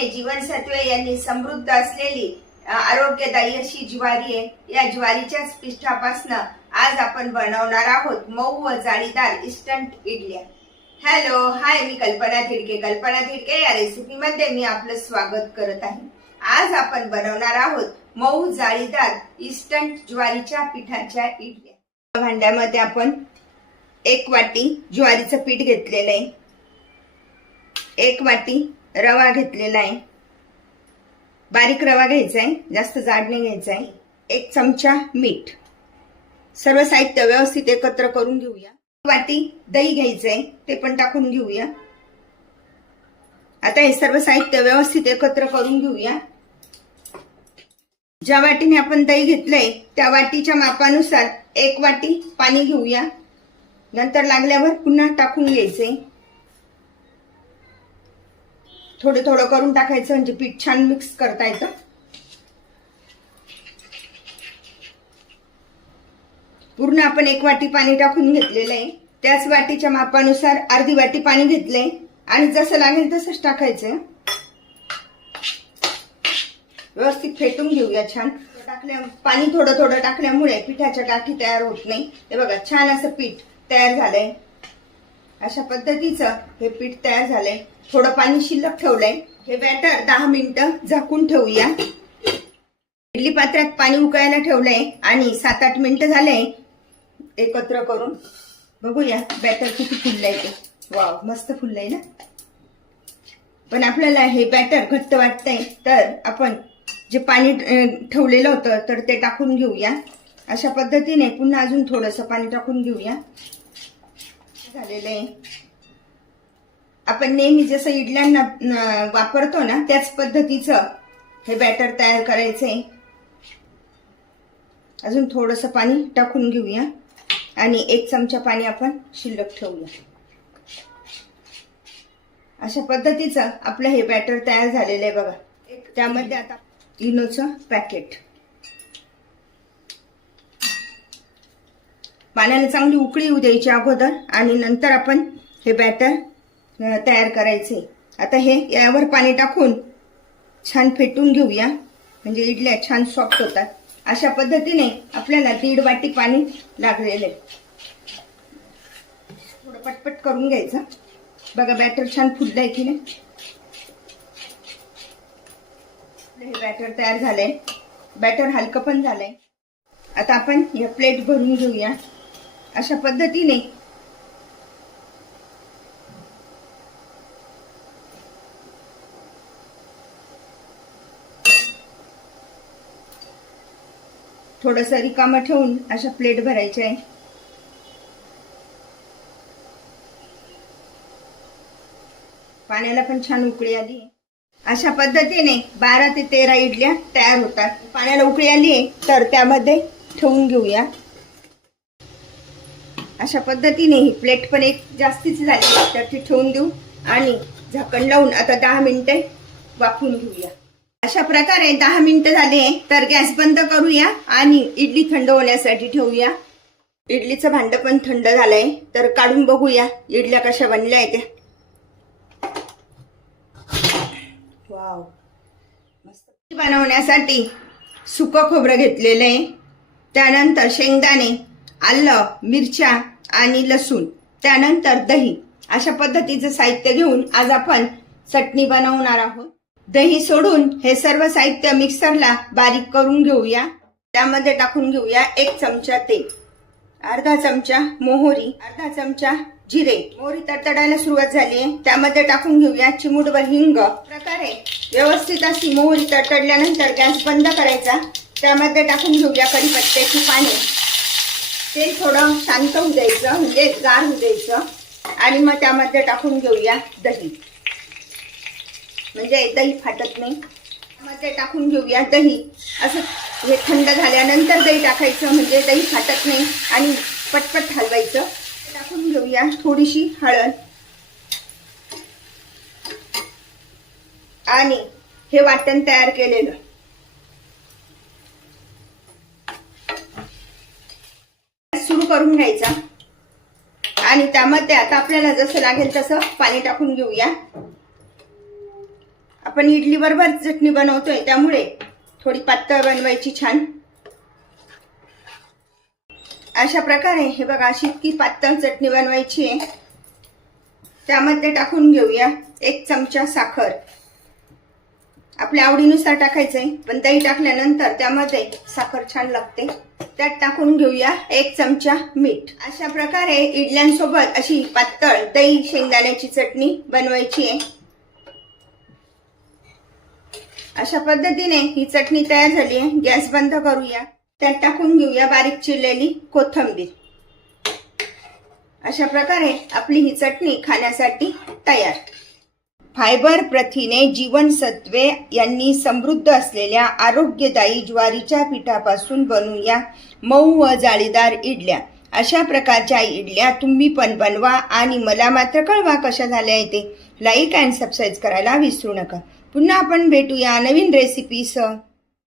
प्रथिने, जीवनसत्वे यांनी समृद्ध असलेली आरोग्यदायी अशी ज्वारी आहे। या ज्वारीच्याच पिठापासून आज आपण बनवणार आहोत मऊ व जाळीदार इन्स्टंट इडल्या। हॅलो हाय, मी कल्पना थिडके या रेसिपी मध्ये मी आपलं स्वागत करत आहे। आज आपण बनवणार आहोत मऊ जाळीदार इन्स्टंट ज्वारीच्या पिठाच्या इडल्या। भांड्यामध्ये आपण 1 वाटी ज्वारीचं पीठ घेतलेलं आहे, 1 वाटी रवा घेतलेला आहे, बारीक रवा घ्यायचा आहे, जास्त जाड नाही घ्यायचा आहे, 1 चमचा मीठ। सर्व साहित्य व्यवस्थित एकत्र करून घेऊया। 1 वाटी दही घ्यायचंय, ते पण टाकून घेऊया। आता हे सर्व साहित्य व्यवस्थित एकत्र करून घेऊया। ज्या वाटीने आपण दही घेतलंय त्या वाटीच्या मापानुसार 1 वाटी पाणी घेऊया। नंतर लागल्यावर पुन्हा टाकून घ्यायचे, थोडं थोडं करून टाकायचं म्हणजे पीठ छान मिक्स करता येतं। पूर्ण आपण 1 वाटी पाणी टाकून घेतलेलं आहे। त्याच वाटीच्या मापानुसार अर्धी वाटी पाणी घेतलंय आणि जसं लागेल तसंच टाकायचं। व्यवस्थित फेटून घेऊया। छान पाणी थोडं थोडं टाकल्यामुळे पिठाच्या गाठी तयार होत नाही। हे बघा, छान असं पीठ तयार झालंय। अशा पद्धतीचं हे पीठ तयार झालंय। थोडं पाणी शिल्लक ठेवलंय। हे बॅटर 10 मिनिटं झाकून ठेवूया। इडली पात्रात पाणी उकळायला ठेवलंय आणि 7-8 मिनिटं झाले एकत्र करून बघूया बॅटर किती फुललंय ते। वाव, मस्त फुललंय ना। पण आपल्याला हे बॅटर घट्ट वाटतंय तर आपण जे पाणी ठेवलेलं होतं तर ते टाकून घेऊया। अशा पद्धतीने पुन्हा अजून थोडंसं पाणी टाकून घेऊया। झालेलं आहे। आपण नेहमी जसं इडल्यांना वापरतो ना त्याच पद्धतीचं हे बॅटर तयार करायचंय। अजून थोडंसं पाणी टाकून घेऊया आणि 1 चमचा पाणी आपण शिल्लक ठेवूया। अशा पद्धतीचं आपलं हे बॅटर तयार झालेलं आहे बघा। त्यामध्ये आता इनोचं पॅकेट, पाण्याला चांगली उकळी येऊ द्यायची अगोदर आणि नंतर आपण हे बॅटर तयार करायचे। आता हे यावर पाणी टाकून छान फेटून घेऊया म्हणजे इडल्या छान सॉफ्ट होतात। अशा पद्धतीने आपल्याला 1.5 वाटी पाणी लागलेलं आहे। थोडं पटपट करून घ्यायचं। बघा बॅटर छान फुललंय की नाही। हे बॅटर तयार झालंय। बॅटर हलकं पण झालंय। आता आपण हे प्लेट भरून घेऊया। अशा पद्धतीने थोडंसं रिकामं ठेवून अशा प्लेट भरायच्या आहे। पाण्याला पण छान उकळी आली। अशा पद्धतीने 12 ते 13 इडल्या तयार होतात। पाण्याला उकळी आली तर त्यामध्ये ठेवून घेऊया। अशा पद्धतीने ही प्लेट पण एक जास्तीच झाली तर ती ठेवून देऊ आणि झाकण लावून आता 10 मिनिटे वाफवून घेऊया। अशा प्रकारे 10 मिनिटं झाले तर गॅस बंद करूया आणि इडली थंड होण्यासाठी ठेवूया। इडलीचं भांड पण थंड झालंय तर काढून बघूया इडल्या कशा बनल्या आहेत। वाव, मस्त। बनवण्यासाठी सुकं खोबरं घेतलेलं आहे, त्यानंतर शेंगदाणे, आलं, मिरच्या आणि लसूण, त्यानंतर दही। अशा पद्धतीचं साहित्य घेऊन आज आपण चटणी बनवणार आहोत। दही सोडून हे सर्व साहित्य मिक्सरला बारीक करून घेऊया। त्यामध्ये टाकून घेऊया 1 चमचा तेल, अर्धा चमचा मोहरी, अर्धा चमचा जिरे। मोहरी तडतडायला सुरुवात झाली त्यामध्ये टाकून घेऊया चिमूटभर हिंग। प्रकारे व्यवस्थित अशी मोहरी तडतडल्यानंतर गॅस बंद करायचा। त्यामध्ये टाकून घेऊया कढीपत्त्याची पाने। तेल थोडं शांत होऊ द्यायचं म्हणजे गार होऊ द्यायचं आणि मग त्यामध्ये टाकून घेऊया दही, म्हणजे दही फाटत नाही। त्यामध्ये टाकून घेऊया दही। असं हे थंड झाल्यानंतर दही टाकायचं म्हणजे दही फाटत नाही आणि पटपट हलवायचं। टाकून घेऊया थोडीशी हळद आणि हे वाटण तयार केलेलं। सुरू करून घ्यायचा आणि त्यामध्ये आता आपल्याला जसं लागेल तसं पाणी टाकून घेऊया। आपण इडली बरोबर चटणी बनवतोय त्यामुळे थोडी पातळ बनवायची छान. अशा प्रकारे हे बघा अशी इतकी पातळ चटणी बनवायची आहे. त्यामध्ये टाकून घेऊया 1 चमचा साखर. आपल्या आवडीनुसार टाकायचंय, पण दही टाकल्यानंतर त्यामध्ये साखर छान लागते. त्यात टाकून घेऊया 1 चमचा मीठ. अशा प्रकारे इडल्यांसोबत अशी पातळ दही शेंगदाण्याची चटणी बनवायची आहे. अशा पद्धतीने ही चटणी तयार झाली आहे. गॅस बंद करूया. त्यात टाकून घेऊया बारीक चिरलेली कोथिंबीर. अशा प्रकारे आपली ही चटणी खाण्यासाठी तयार. फायबर, प्रथिने, जीवनसत्वे यांनी समृद्ध असलेल्या आरोग्यदायी ज्वारीच्या पिठापासून बनवूया मऊ व जाळीदार इडल्या. अशा प्रकारच्या इडल्या तुम्ही पण बनवा आणि मला मात्र कळवा कशा झाल्या ते. लाईक अँड सबस्क्राईब करायला विसरू नका. पुन्हा आपण भेटूया नवीन रेसिपीसह.